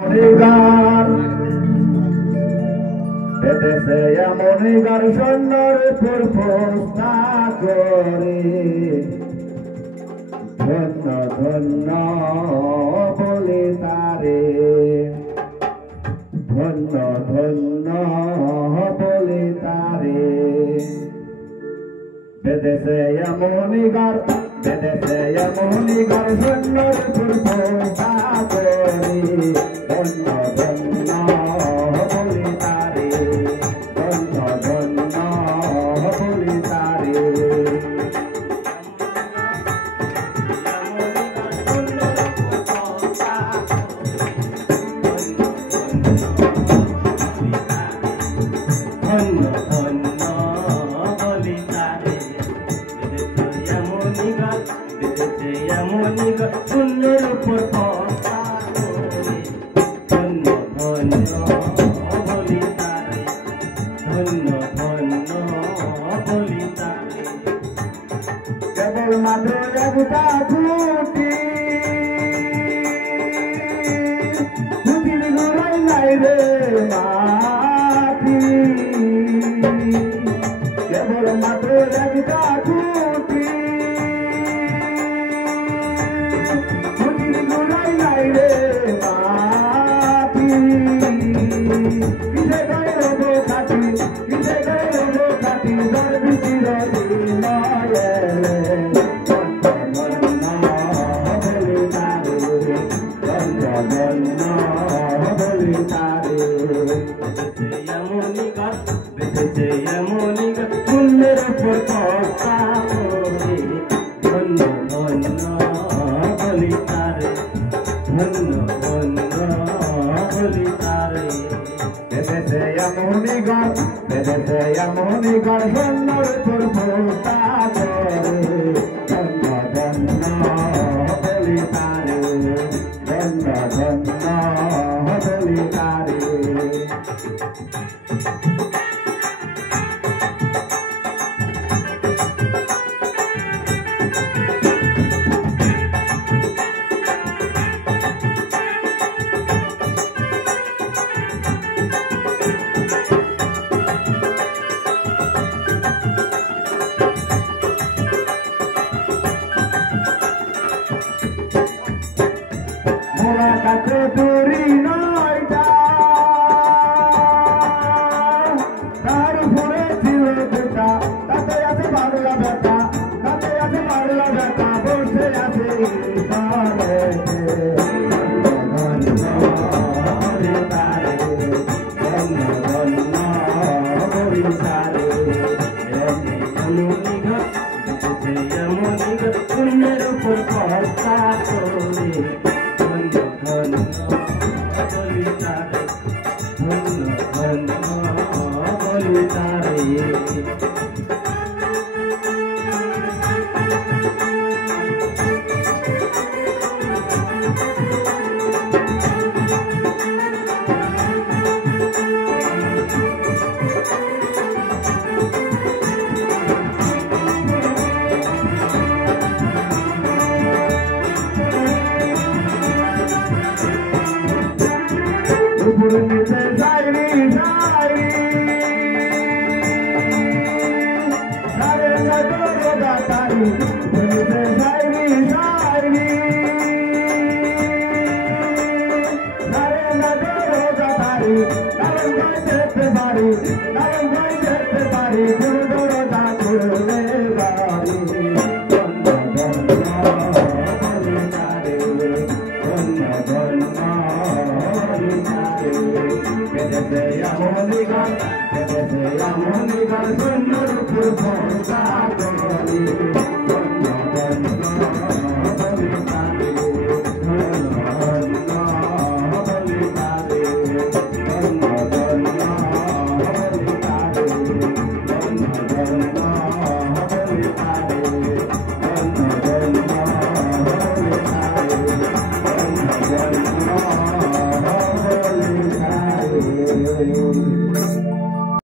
মনিগার এদেশে মনিগার সৈন্যর উপর পোস্তা করে ধন্য ধন্য বলে তারে ধন্য ধন্য বলে তারে বেদেশে মনিগার সৈন্যর উপর পোস্তা করে ধন্য ধন্য বলে তারে ধন্য ধন্য বলে তারে সুন্দর উপর ধন্য ধন্য বলি তারে ধন্য ধন্য বলি তারে কেবল মাত্র একটা খুঁটি খুঁটির গোড়াই নাই রে মাটি কেবল মাত্র একটা খুঁটি খুঁটির গোড়াই নাই রে মাটি কিসে গায়ে রবো খাটি কিসে গায়ে রবো খাটি যার বিচির সুন্দর উপর ধন্য ধন্য বলি তারে ধন্য ধন্য বলি তারে বেদেশে মনিগর সৈন্যর উপর পোস্তা করে ধন্য ধন্য বলি তারে ধন্য ধন্য বলি তারে মোরা কাছে দূরি নয়টা তার উপরে ছিল দুটা তাতে আছে বাংলা ব্যথা তাতে আছে বাংলা ব্যথা বসে আছে সুন্দর উপর কর্তা করে ধন্য ধন্য বলি তারে ধন্য ধন্য বলি তারে উপর নিচে যাইরি যাইরি সারে নগর দাতারি উপর নিচে যাইরি যাইরি সারে নগর দাতারি কারণ ভাই যেতে পারি কারণ ভাই যেতে পারি গুরুদর দা করলে বাড়ি ধন্য ধন্য বলি তারে ধন্য ধন্য বলি তারে বেদেশে মনিগর সুন্দর উপর পোস্তা করে ধন্য ধন্য বলি তারে ধন্য ধন্য বলি তারে ধন্য ধন্য বলি তারে ধন্য ধন্য বলি তারে